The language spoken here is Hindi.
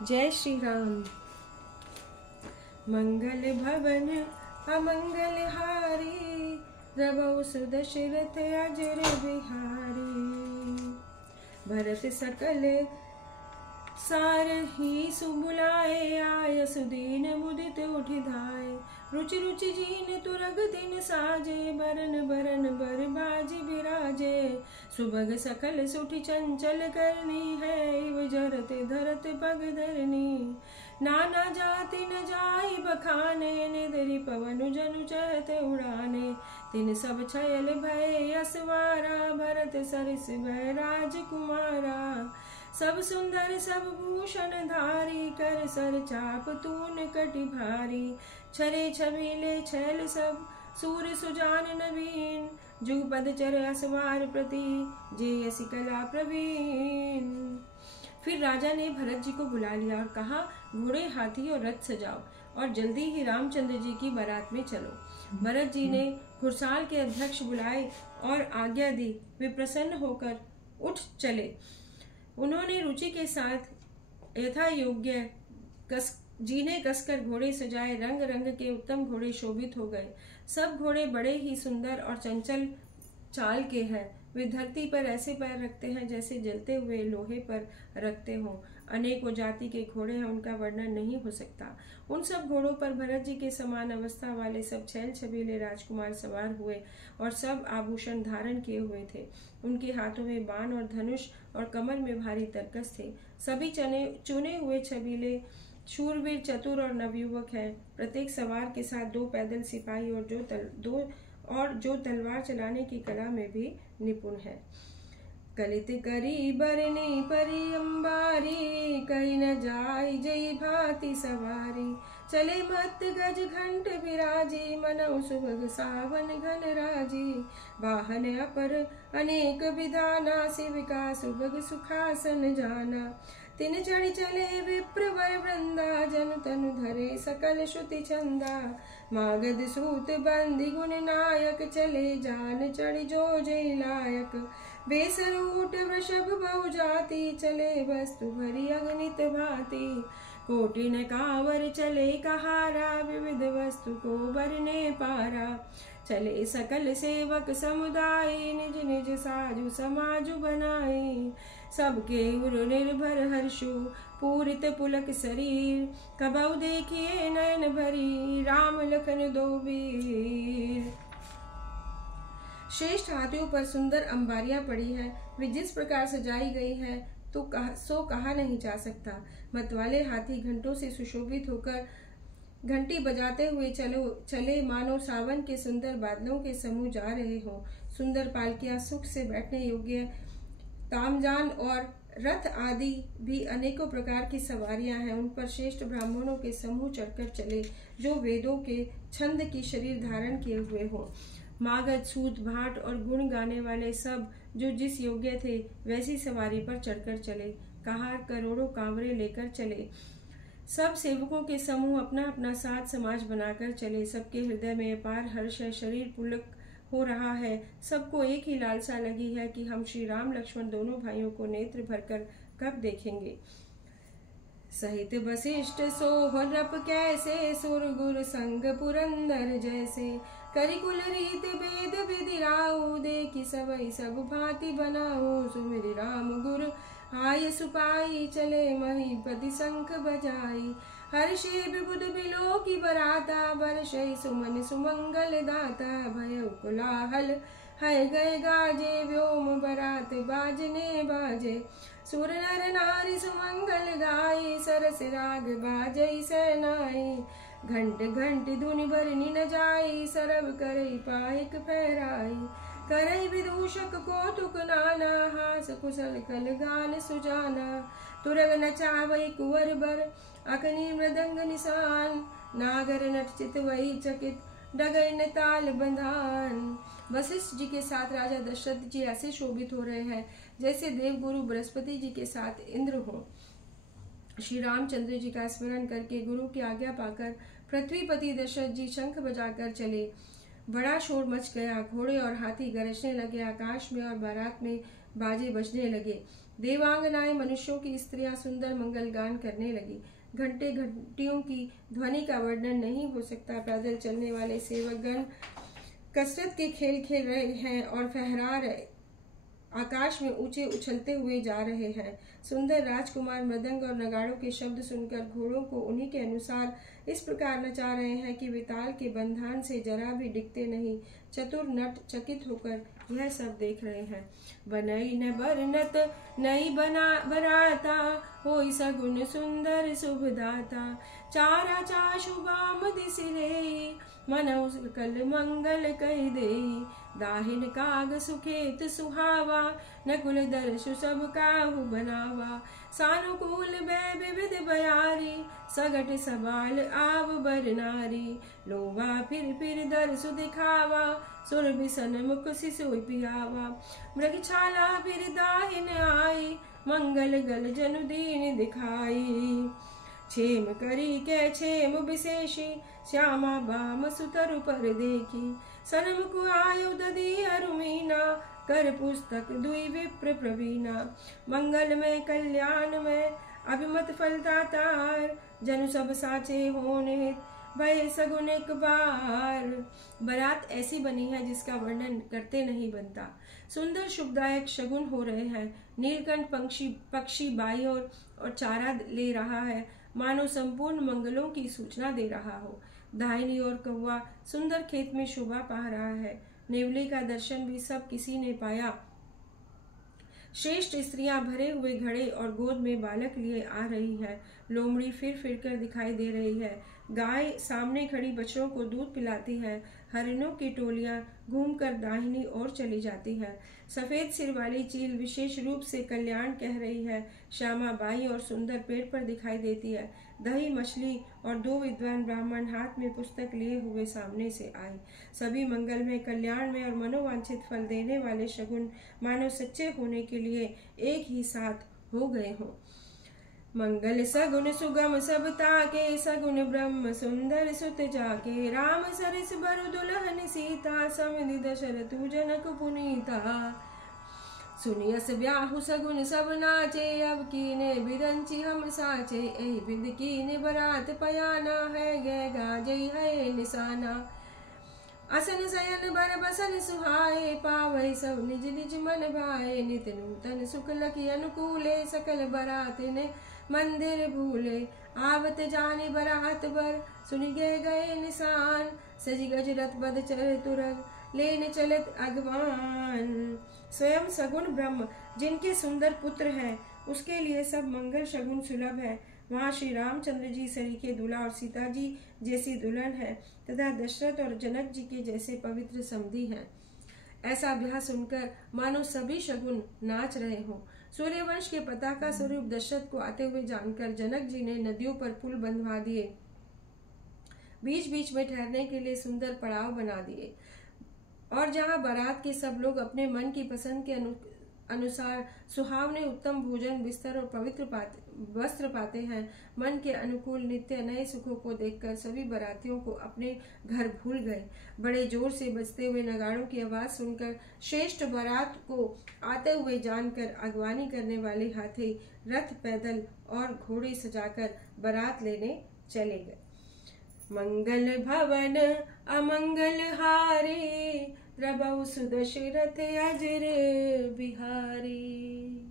जय श्री राम। मंगल भवन अमंगल हारी, रवौ सुदशरथ अजर बिहारी। भरत सकल सारही सुबुलाए, आय सुदीन मुदित उठि धाय। रुचि रुचि जीन तुरग दिन साजे, बरन बरन बर बाजी बिराजे। सुबग सकल सुठि चंचल करनी है, इव जरत धरत पग धरनी। नाना जाति न जाई बखाने, निदरि पवन जनु चहत उड़ाने। तिन सब छयल भय असवारा, भरत सरिस भय राजकुमारा। सब सुंदर सब भूषण धारी, कर सर चाप तून कटि भारी। छरे छबीले छैल सब सूर सुजान नवीन, जुगपद चर असवार प्रति जे असी कला प्रवीण। फिर राजा ने भरत जी को बुला लिया और कहा, घोड़े हाथी और रथ सजाओ और जल्दी ही रामचंद्र जी की बारात में चलो। भरत जी ने घुड़साल के अध्यक्ष बुलाए और आज्ञा दी। वे प्रसन्न होकर उठ चले। उन्होंने रुचि के साथ यथा योग्य जीने कसकर घोड़े सजाए। रंग रंग के उत्तम घोड़े शोभित हो गए। सब घोड़े बड़े ही सुंदर और चंचल चाल के हैं। वे धरती पर ऐसे पैर रखते हैं जैसे जलते हुए लोहे पर रखते हों। अनेकों जाति के घोड़े हैं, उनका वर्णन नहीं हो सकता। उन सब घोड़ों पर भरत जी के समान अवस्था वाले सब छैल छबीले राजकुमार सवार हुए और सब आभूषण धारण किए हुए थे। उनके हाथों में बाण और धनुष और कमर में भारी तरकस थे। सभी चुने हुए छबीले शूरवीर, चतुर और नवयुवक हैं। प्रत्येक सवार के साथ 2 पैदल सिपाही और जो तलवार चलाने की कला में भी निपुण है। कलित करी बरनी परी अंबारी, कही न जाय जई भांति सवारी। चले मत गज घंट बिराजी, मनौ सुभग सावन घन राजी। वाहन अपर अनेक विधाना, शिविका सुभग सुखासन जाना। तिन चढ़ी चले विप्रवर वृंदा, जन तनु धरे सकल श्रुति छंदा। मागध सूत बंदी गुण नायक, चले जान चढ़ी जो जय लायक। बेसरूट वृषभ बहु जाति, चले वस्तु भरी अगणित भांति। कोटिन कांवर चले कहारा, विविध वस्तु को बरने पारा। चले सकल सेवक समुदाय, निज निज साजु समाजु बनाई। सबके उर निर्भर हर्षु, पूरित पुलक शरीर। कबहु देखिए नयन भरी, राम लखन दो वीर। श्रेष्ठ हाथियों पर सुंदर अंबारियां पड़ी हैं। वे जिस प्रकार सजाई गई हैं तो कहा नहीं जा सकता। मतवाले हाथी घंटों से सुशोभित होकर घंटी बजाते हुए चले मानो सावन के सुंदर बादलों के समूह जा रहे हों। सुंदर पालकियां, सुख से बैठने योग्य तामजान और रथ आदि भी अनेकों प्रकार की सवारियां हैं। उन पर श्रेष्ठ ब्राह्मणों के समूह चढ़कर चले, जो वेदों के छंद की शरीर धारण किए हुए हों। मागध, सूत, भाट और गुण गाने वाले सब जो जिस योग्य थे वैसी सवारी पर चढ़कर चले। कहार करोड़ों कांवरे लेकर चले। सब सेवकों के समूह अपना अपना साथ समाज बनाकर चले। सबके हृदय में अपार हर्ष है, शरीर पुलक हो रहा है। सबको एक ही लालसा लगी है कि हम श्री राम लक्ष्मण दोनों भाइयों को नेत्र भरकर कब देखेंगे। सहित वशिष्ठ सोहरप कैसे, सुर गुर संग पुरंदर जैसे। करिकुल रीत वेद विधि राऊ, देखी सबई सब भांति बनाऊ। सुमिरि राम गुर आय सुपाई, चले महीपति शंख बजाई। हर्षे विबुध बिलो की बराता, बरषै सुमन सुमंगल दाता। भय कोलाहल है गए गाजे, व्योम बरात बाजने बाजे। सुर नर नारी सुमंगल गाई, सरस राग बाजई सेनाई। घंट घंट धुनि भरनी न जाई, सरब करई पाइक फहराई। करई विदूषक कौतुक नाना, हास कुशल कल गान सुजाना। तुरग नचावई कुंवर बर, अकनी मृदंग निशान। नागर नट चितवई चकित, डगई न ताल बंधान। वशिष्ठ जी के साथ राजा दशरथ जी ऐसे शोभित हो रहे हैं जैसे देवगुरु बृहस्पति जी के साथ इंद्र हो। श्री रामचंद्र जी का स्मरण करके गुरु की आज्ञा पाकर पृथ्वीपति दशरथ जी शंख बजाकर चले। बड़ा शोर मच गया। घोड़े और हाथी गरजने लगे। आकाश में और बारात में बाजे बजने लगे। देवांगनाएं मनुष्यों की स्त्रियां सुंदर मंगल गान करने लगी। घंटे घंटियों की ध्वनि का वर्णन नहीं हो सकता। पैदल चलने वाले सेवकगण कसरत के खेल खेल रहे हैं और फहरा रहे आकाश में ऊंचे उछलते हुए जा रहे हैं। सुंदर राजकुमार मृदंग और नगाड़ों के शब्द सुनकर घोड़ों को उन्हीं के अनुसार इस प्रकार नचा रहे हैं कि वे ताल के बंधन से जरा भी डिगते नहीं। चतुर नट चकित होकर यह सब देख रहे हैं। बनई न बरनत नई बना बराता, होई सगुन सुंदर शुभदाता। चारा चाशुबाम दिसिरे, मनौ कल मंगल कहि देई। दाहिन काग सुखेत सुहावा, नकुल दर्शु सब काहु बनावा। सानुकूल बै विविध बयारी, सगट सबाल आव बर नारी। लोवा फिर दर्शु दिखावा, सुर बिसन मुख सिसोई पियावा। मृगछाला फिर दाहिन आई, मंगल गल जनु दीन दिखाई। क्षेम करी के क्षेम विशेषी, श्यामा बाम सुतरु पर देखी। सनमुख आयुध दी अरुमीना, कर पुस्तक दुई विप्र प्रवीणा। मंगल में कल्याण में अभिमत फलदातार, जनु सब साचे होने भय सगुन एक बार। बारात ऐसी बनी है जिसका वर्णन करते नहीं बनता। सुंदर शुभदायक शगुन हो रहे हैं। नीलकंठ पक्षी बाई और चारा ले रहा है, मानो संपूर्ण मंगलों की सूचना दे रहा हो। दाहिनी ओर कौवा सुंदर खेत में शोभा पा रहा है। नेवले का दर्शन भी सब किसी ने पाया। श्रेष्ठ स्त्रियां भरे हुए घड़े और गोद में बालक लिए आ रही है। लोमड़ी फिर कर दिखाई दे रही है। गाय सामने खड़ी बछड़ों को दूध पिलाती है। हरिणों की टोलियां घूमकर दाहिनी ओर चली जाती है। सफेद सिर वाली चील विशेष रूप से कल्याण कह रही है। श्यामा बाई और सुंदर पेड़ पर दिखाई देती है। दही मछली और दो विद्वान ब्राह्मण हाथ में पुस्तक लिए हुए सामने से आए। सभी मंगल में, कल्याण में और मनोवांछित फल देने वाले शगुन मानो सच्चे होने के लिए एक ही साथ हो गए हों। मंगल सगुन सुगम सब ताके, सगुन ब्रह्म सुंदर सुत जाके। राम सरिस बरु दुल्हन सीता, समिधि दशरथ जनक पुनीता। सुनियस ब्याहु सगुन सब नाचे, अब कीने बिरंची हम साचे। एहि बिद कीने बरात पयाना, है गे गाजई है निशाना। असन सयन बर बसन सुहाए, पावै सब निज निज मन भाए। नित नूतन सुख लकी अनुकूले, सकल बरात ने मंदिर भूले। आवत जाने बरात बर, सुन गए निशान। सजी गजरत बद चल तुरग, लेने चलत अगवान। स्वयं सगुन ब्रह्म जिनके सुंदर पुत्र हैं, उसके लिए सब मंगल शगुन सुलभ है। वहाँ श्री रामचंद्र जी सरीखे दूल्हा और सीता जी जैसी दुल्हन है, तथा दशरथ और जनक जी के जैसे पवित्र समधी हैं। ऐसा ब्याह सुनकर मानो सभी शगुन नाच रहे हों। सूर्यवंश के पताका स्वरूप दशरथ को आते हुए जानकर जनक जी ने नदियों पर पुल बंधवा दिए, बीच बीच में ठहरने के लिए सुंदर पड़ाव बना दिए, और जहाँ बारात के सब लोग अपने मन की पसंद के अनुसार सुहावने उत्तम भोजन, बिस्तर और पवित्र वस्त्र पाते हैं। मन के अनुकूल नित्य नए सुखों को देखकर सभी बारातियों को अपने घर भूल गए। बड़े जोर से बजते हुए नगाड़ों की आवाज सुनकर श्रेष्ठ बारात को आते हुए जानकर अगवानी करने वाले हाथी रथ, पैदल और घोड़े सजाकर बारात लेने चले गए। मंगल भवन अमंगल हारी, प्रभु सुदशरथ अजर बिहारी।